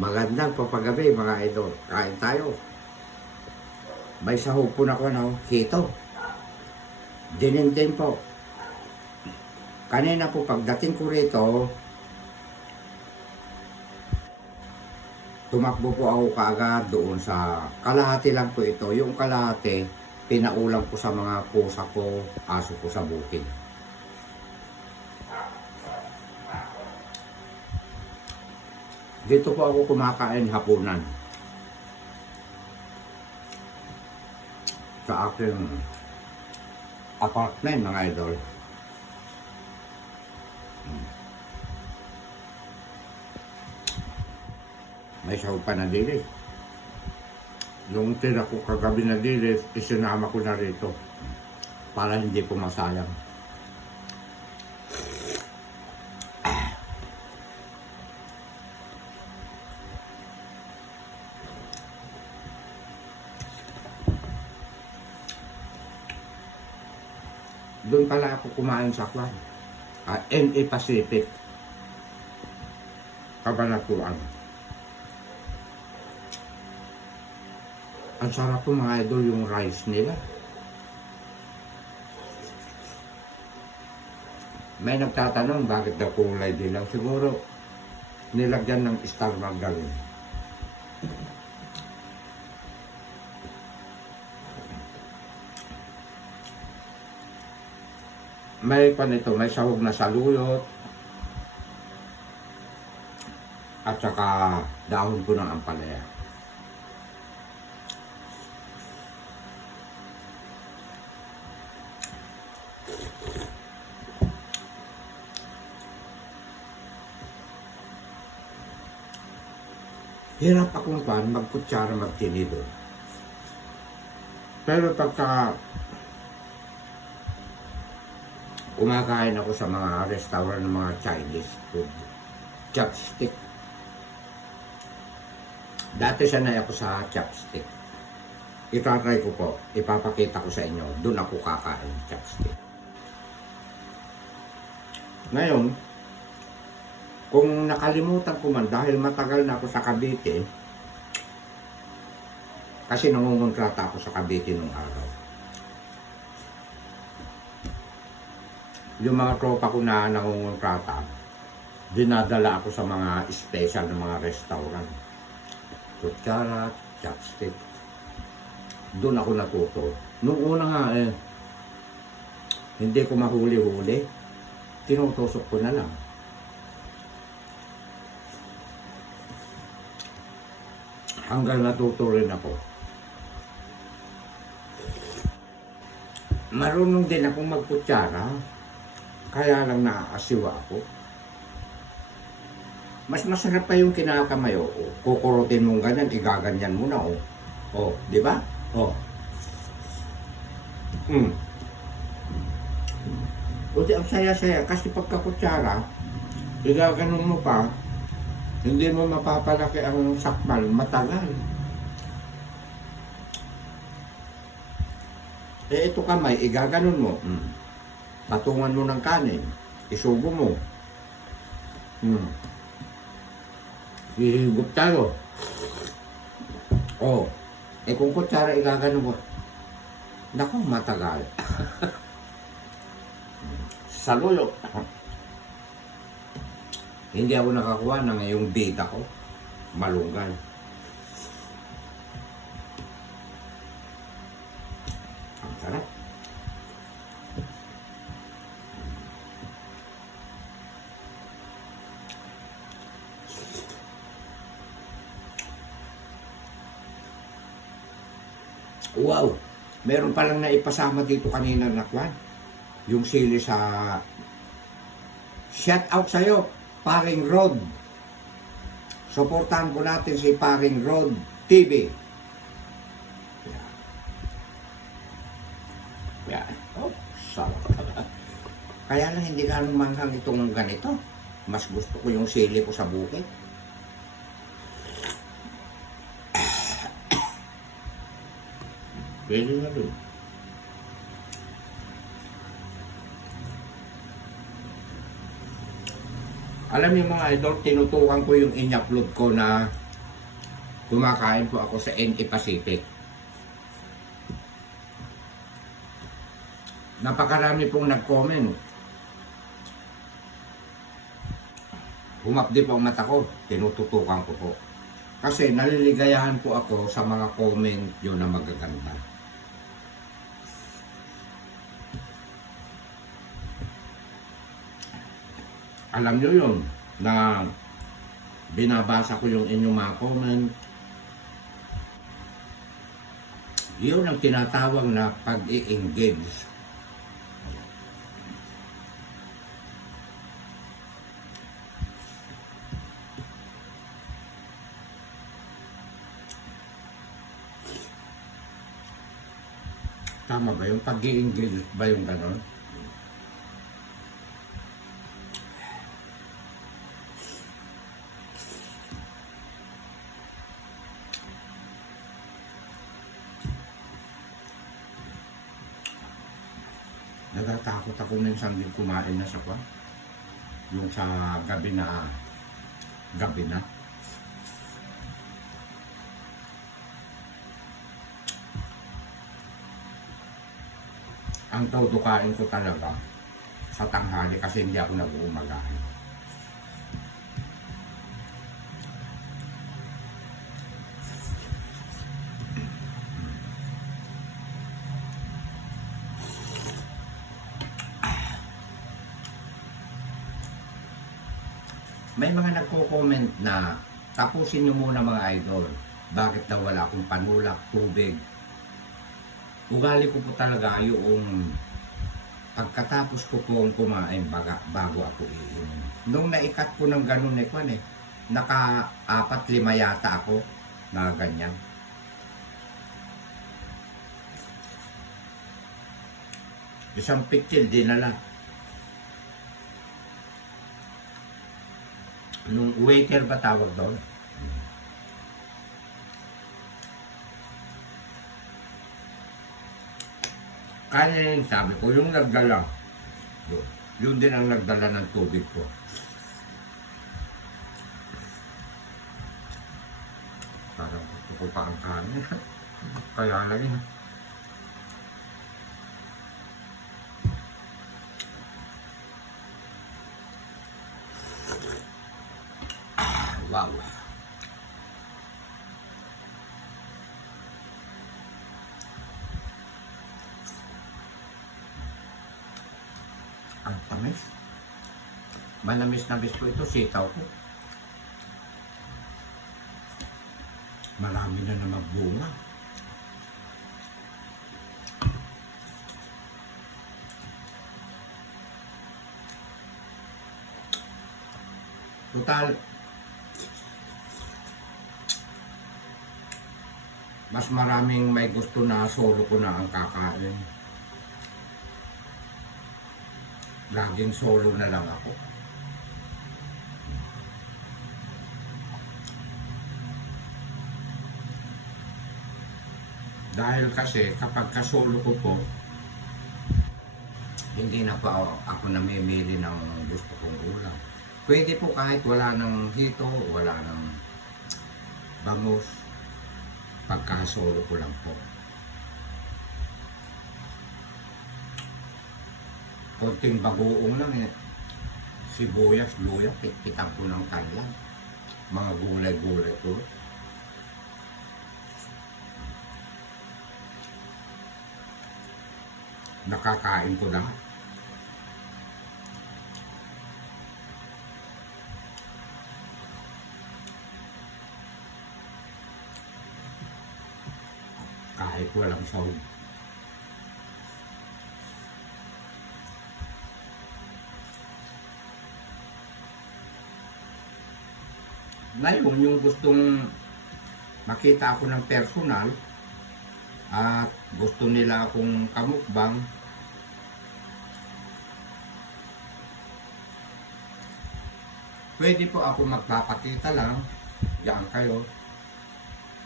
Magandang papagabi mga idol. Kain tayo. May sahog po na ko na hito. Dinintin po. Kanina po pagdating ko rito, tumakbo po ako kaagad doon sa kalahati lang po ito. Yung kalahati, pinaulam ko sa mga pusa ko, aso ko sa bukid. Dito po ako kumakain hapunan. Sa aking apartment mga idol. May sahog pa na dilis. Yung tira ko kagabi na dilis, isinama ko na rito. Para hindi po masayang. Doon pala ako kumain sa kwan. NA Pacific. Kabanatuan. Ang sarap po mga idol yung rice nila. May nagtatanong bakit daw kulay dilaw. Siguro nilagyan ng star margarine. May panito, may sahog na saluyot at saka dahon po ng ampalaya. Hirap akong magkutsara magtinido. Pero pagka kumakain ako sa mga restaurant ng mga Chinese food, chopstick. Dati sanay ako sa chopstick. Itatry ko po, ipapakita ko sa inyo, doon ako kakain chopstick. Ngayon, kung nakalimutan ko man dahil matagal na ako sa Cavite, kasi nangungontrata ako sa Cavite nung araw. Yung mga tropa ko na nangungontrata, dinadala ako sa mga special na mga restaurant. Kutsara, chopstick. Doon ako natuto. Noong una nga hindi ko mahuli-huli. Tinutusok ko na lang. Hanggang natuto rin ako. Marunong din akong magkutsara. Kaya lang naaasiwa ako. Mas masarap pa yung kinakamayo. Kukurutin mong ganyan, igaganyan mo na. Di ba? Buti ang saya-saya. Kasi pagkakutsara, igaganon mo pa, hindi mo mapapalaki ang sakmal, matagal. Ito kamay, igaganon mo. Patungan mo ng kanin, isubo mo. Hihigop tayo. Kung kutsara igagano mo, naku, matagal. Salulo. Hindi ako nakakuha ng yung data ko. Malunggan. Ang sarap. Wow! Meron palang naipasama dito kanina na kwan. Yung sili sa... Shout out sa'yo, Paring Rod. Suportahan po natin si Paring Rod TV. Yan. Sarap. Kaya lang hindi ka manghang itong ganito. Mas gusto ko yung sili ko sa bukid. Pwede na rin. Alam niyo mga idol, tinutukan ko yung in-upload ko na kumakain po ako sa NT Pacific. Napakarami pong nag-comment. Humapdi po ang mata ko, tinututukan ko po. Kasi naliligayahan po ako sa mga comment yun na magaganda. Alam nyo yun, na binabasa ko yung inyong mga comment. Yun ang tinatawag na pag-i-engage. Tama ba yung pag-i-engage ba yung gano'n? Natatakot ako minsan din kumain na sa kwan. Yung sa gabi na. Ang tutukain ko talaga sa tanghali kasi hindi ako nag-uumagahan. May mga nagko-comment na tapusin nyo muna mga idol. Bakit daw wala akong panulak, tubig? Ugali ko po talaga yung pagkatapos ko pong kumain bago ako iinom. Nung naikat ko ng ganun naka-4-5 yata ako na ganyan. Isang pitsil dinala. Nung waiter ba tawag doon? Kaya yung sabi ko, yung nagdala, yun din ang nagdala ng tubig ko. Parang gusto ko pa ang kanin. Kaya lang yun. Wow. Ang tamis. Manamis-namis po ito, sitaw ko. Marami na magbunga. Total, mas maraming may gusto na solo ko na ang kakain. Laging solo na lang ako. Dahil kasi kapag kasolo ko po, hindi na pa ako namimili ng gusto kong ulam. Pwede po kahit wala ng hito, wala ng bangus, pagkasolo ko lang po. Konting bagoong lang sibuyas, luya, pitpitan ko ng kanlang. Mga gulay-gulay ko. Nakakain ko lahat. Kahit walang sahog. Ngayon, yung gustong makita ako ng personal at gusto nila akong kamukbang, pwede po ako magpapakita lang. Diyan kayo.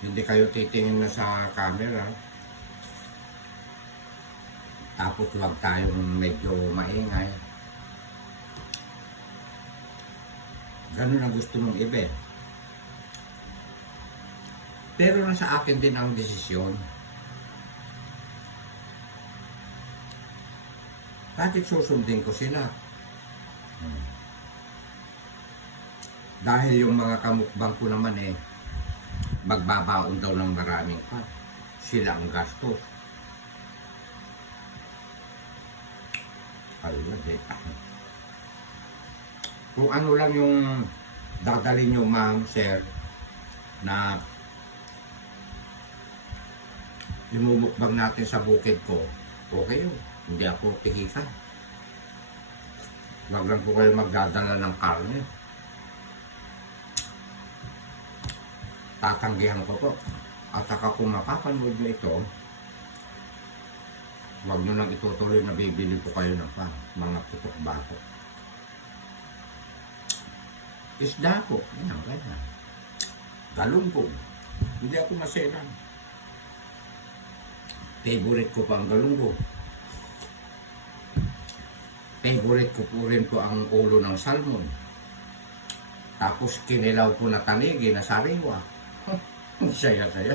Hindi kayo titingin na sa camera. Tapos huwag tayong medyo maingay. Ganun ang gusto mong ibe. Pero nasa akin din ang desisyon. Bakit susundin ko sila? Dahil yung mga kamukbang ko naman magbabaon daw ng maraming pa. Sila ang gastos. Kung ano lang yung dadalhin nyo, ma'am, sir, na imumukbang natin sa bukid ko, okay yun. Hindi ako tikisan. Wag lang po kayo magdadala ng karne. Tatanggihan ko po. At saka kung mapapanood nyo ito, wag nyo nang itutuloy na bibili po kayo ng mga putok bato. Isda po. Yan, ganyan. Galunggong. Hindi ako maselan. Favorite ko pa ang galunggong. Favorite ko po rin po ang ulo ng salmon. Tapos kinilaw po na tanigi na sariwa. Saya-saya.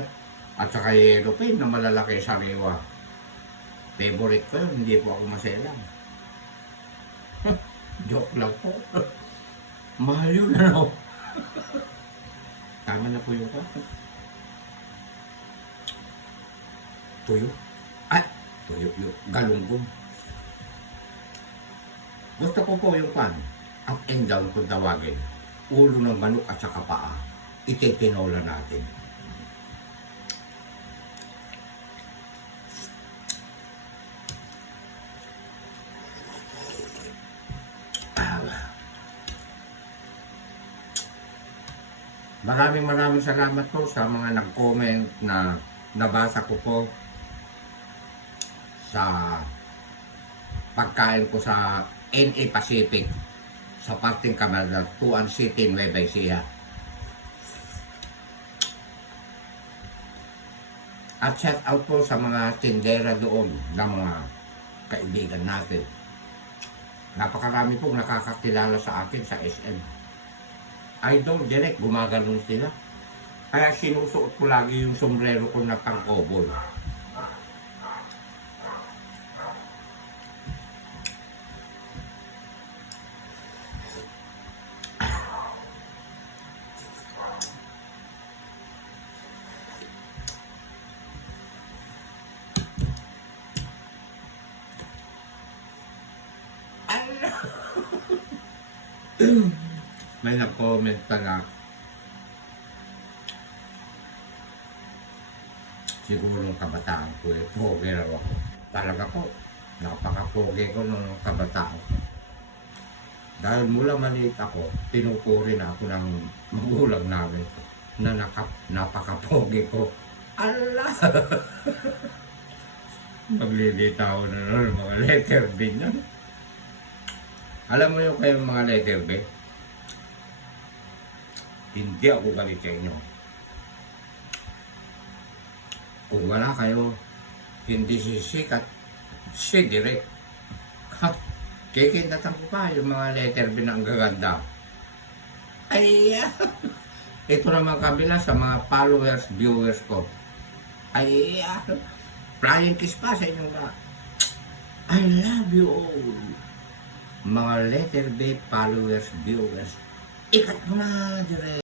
At saka yellow pain na malalaki sariwa. Favorite ko yun, hindi po ako maselang. Joke lang po. Mahal yun, ano? Tama na po yung tuyo. Ay, tuyo yung galunggong. Gusto ko po yung up and down kung tawagin. Ulo ng manok at saka paa. Ititinola natin. Maraming salamat po sa mga nag-comment na nabasa ko po sa pagkain ko sa NA Pacific sa parting Canada, Tuan City, Nueva Ecija. At shout out po sa mga tindera doon ng mga kaibigan natin. Napakarami pong nakakakilala sa akin sa SM. Idol, direct, gumaganon sila. Kaya sinusuot ko lagi yung sombrero ko na pang-cowboy. May nag-comment pala. Siguro nung kabataan ko pogi raw ako. Talaga po, napaka-pogi ko nung kabataan ko. Dahil mula maliit ako, tinupuri na ako ng magulang namin na napaka-pogi ko. Allah! Maglilitaw na nun mga letter B nun. Alam mo yung kayong mga letter B? Hindi ako galit sa inyo. Kung wala kayo, hindi sisikat, si direct. Kikindatan ko pa yung mga letter B na ang gaganda. Ay, ito naman kabila sa mga followers, viewers ko. Ay, flying kiss pa sa inyong mga. I love you all. Mga letter B, followers, viewers. Ikat mo na, direct.